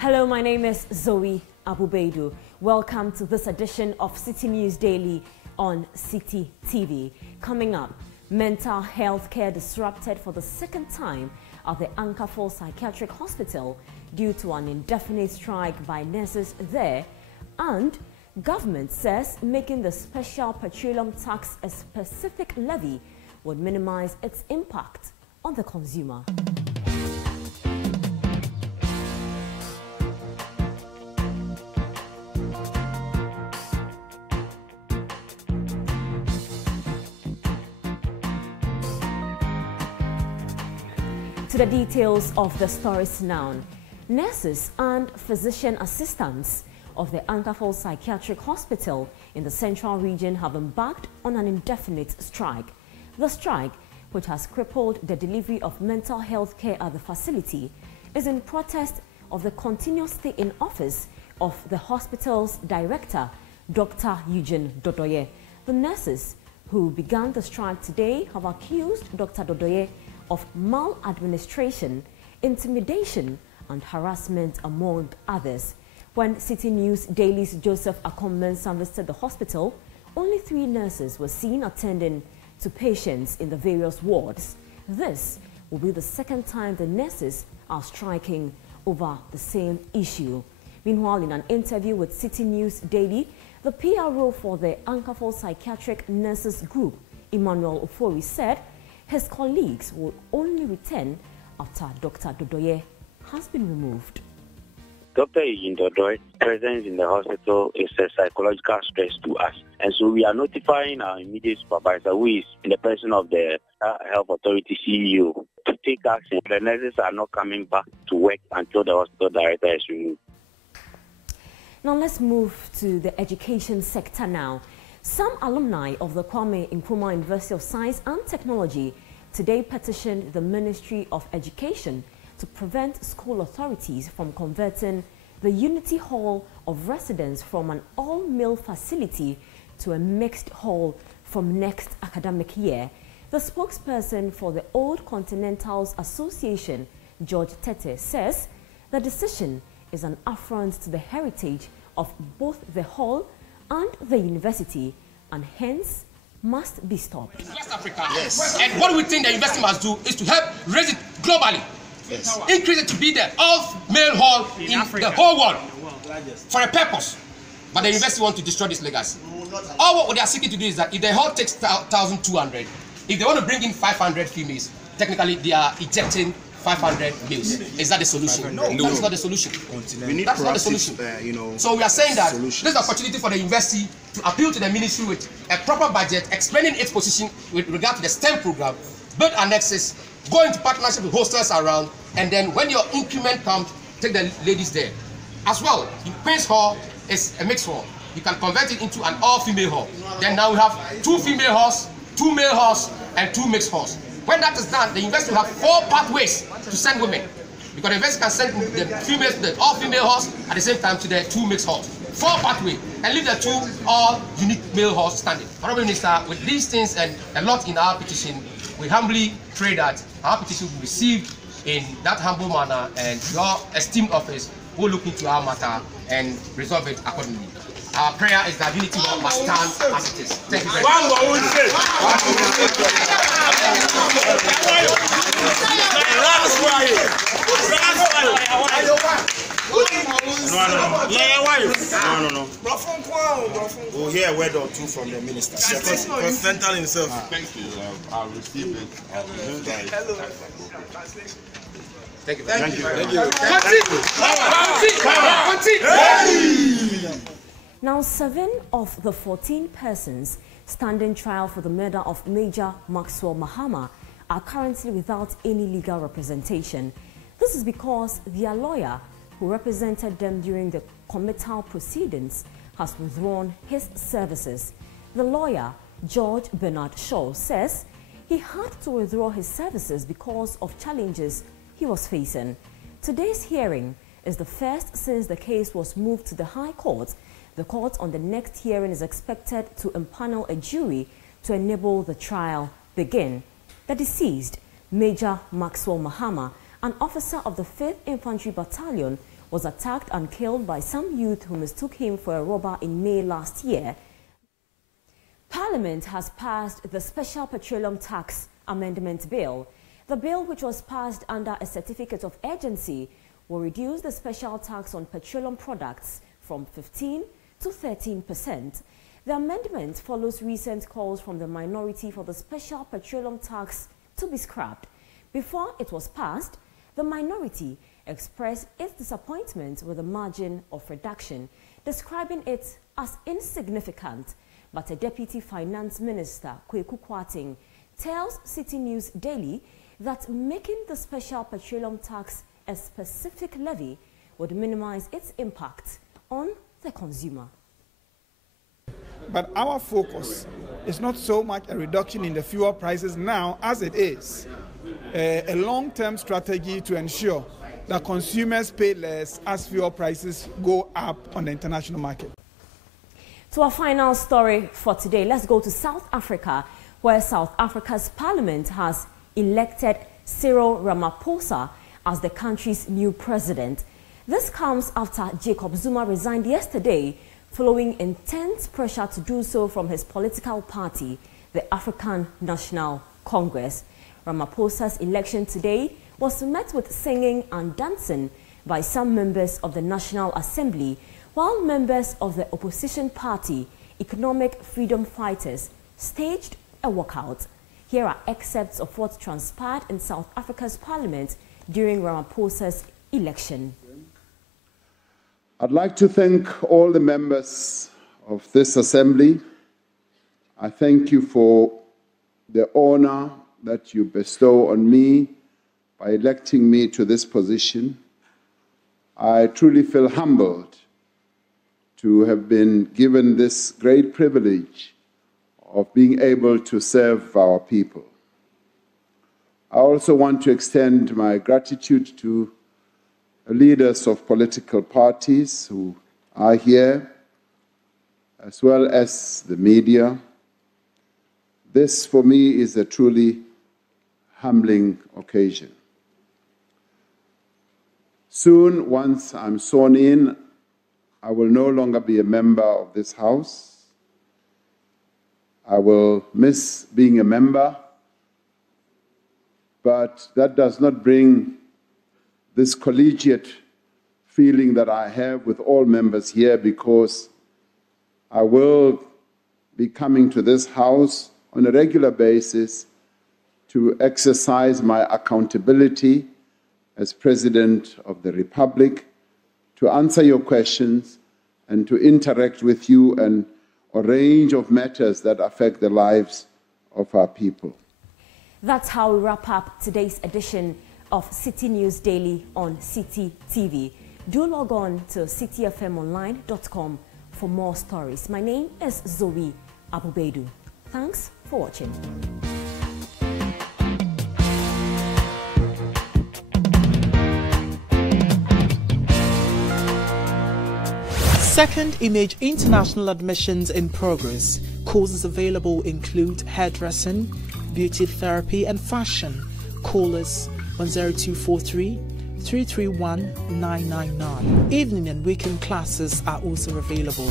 Hello, my name is Zoe Abu-Baidoo. Welcome to this edition of Citi News Daily on Citi TV. Coming up, mental health care disrupted for the second time at the Ankaful Psychiatric Hospital due to an indefinite strike by nurses there, and government says making the special petroleum tax a specific levy would minimize its impact on the consumer. To the details of the stories now. Nurses and physician assistants of the Ankaful Psychiatric Hospital in the Central Region have embarked on an indefinite strike. The strike, which has crippled the delivery of mental health care at the facility, is in protest of the continuous stay in office of the hospital's director, Dr. Eugene Dodoye. The nurses who began the strike today have accused Dr. Dodoye of maladministration, intimidation, and harassment, among others. When Citi News Daily's Joseph Akommensan visited the hospital, only 3 nurses were seen attending to patients in the various wards. This will be the second time the nurses are striking over the same issue. Meanwhile, in an interview with Citi News Daily, the PRO for the Ankaful Psychiatric Nurses Group, Emmanuel Ofori, said his colleagues will only return after Dr. Dodoye has been removed. Dr. Eugene Dodoye's presence in the hospital is a psychological stress to us. And so we are notifying our immediate supervisor, who is in the person of the Health Authority CEO, to take action. The nurses are not coming back to work until the hospital director is removed. Now let's move to the education sector now. Some alumni of the Kwame Nkrumah University of Science and Technology today petitioned the Ministry of Education to prevent school authorities from converting the Unity Hall of Residence from an all-male facility to a mixed hall from next academic year. The spokesperson for the Old Continentals Association, George Tete, says the decision is an affront to the heritage of both the hall and the university, and hence must be stopped. West Africa, yes. And what we think the university must do is to help raise it globally, yes. Increase it to be the all-male hall in the whole world for a purpose. But the university wants to destroy this legacy. All what they are seeking to do is that if the hall takes 1,200, if they want to bring in 500 females, technically they are ejecting 500 males. Is that the solution? No, that's not the solution. That's not the solution. So we are saying that this is an opportunity for the university to appeal to the ministry with a proper budget, explaining its position with regard to the STEM program, build annexes, go into partnership with hostels around, and then when your increment comes, take the ladies there. As well, in Queen's Hall is a mixed hall. You can convert it into an all-female hall. Then now we have 2 female halls, 2 male halls, and 2 mixed halls. When that is done, the university will have 4 pathways to send women. Because the university can send the females to the all-female halls at the same time to the 2 mixed halls. 4 pathways, and leave the 2 all unique male halls standing. Honorable Minister, with these things and a lot in our petition, we humbly pray that our petition will be received in that humble manner, and your esteemed office will look into our matter and resolve it accordingly. Our prayer is that Unity Hall must stand as it is. Thank you very much. No. We'll hear a word or 2 from the minister. Continental himself. Thank you. I'll receive it. Thank you. Thank you. Now, 7 of the 14 persons standing trial for the murder of Major Mahama are currently without any legal representation. This is because their lawyer, who represented them during the committal proceedings, has withdrawn his services. The lawyer, George Bernard Shaw, says he had to withdraw his services because of challenges he was facing. Today's hearing is the first since the case was moved to the High Court. The court on the next hearing is expected to empanel a jury to enable the trial begin. The deceased, Major Mahama, an officer of the 5th Infantry Battalion, was attacked and killed by some youth who mistook him for a robber in May last year. Parliament has passed the Special Petroleum Tax Amendment Bill. The bill, which was passed under a certificate of urgency, will reduce the special tax on petroleum products from 15% to 13%. The amendment follows recent calls from the minority for the special petroleum tax to be scrapped. Before it was passed, the minority expressed its disappointment with the margin of reduction, describing it as insignificant. But a Deputy Finance Minister, Kweku Kwating, tells Citi News Daily that making the special petroleum tax a specific levy would minimize its impact on the consumer. But our focus is not so much a reduction in the fuel prices now as it is a long-term strategy to ensure that consumers pay less as fuel prices go up on the international market. To our final story for today, let's go to South Africa, where South Africa's parliament has elected Cyril Ramaphosa as the country's new president. This comes after Jacob Zuma resigned yesterday following intense pressure to do so from his political party, the African National Congress. Ramaphosa's election today was met with singing and dancing by some members of the National Assembly, while members of the opposition party, Economic Freedom Fighters, staged a walkout. Here are excerpts of what transpired in South Africa's parliament during Ramaphosa's election. I'd like to thank all the members of this assembly. I thank you for the honor that you bestow on me by electing me to this position. I truly feel humbled to have been given this great privilege of being able to serve our people. I also want to extend my gratitude to leaders of political parties who are here, as well as the media. This, for me, is a truly humbling occasion. Soon, once I'm sworn in, I will no longer be a member of this House. I will miss being a member, but that does not bring this collegiate feeling that I have with all members here, because I will be coming to this House on a regular basis to exercise my accountability as President of the Republic, to answer your questions and to interact with you on a range of matters that affect the lives of our people. That's how we wrap up today's edition of Citi News Daily on Citi TV. Do log on to citifmonline.com for more stories. My name is Zoe Abu-Baidoo. Thanks for watching. Second Image international admissions in progress. Courses available include hairdressing, beauty therapy and fashion. Call us 10243 331 999. Evening and weekend classes are also available.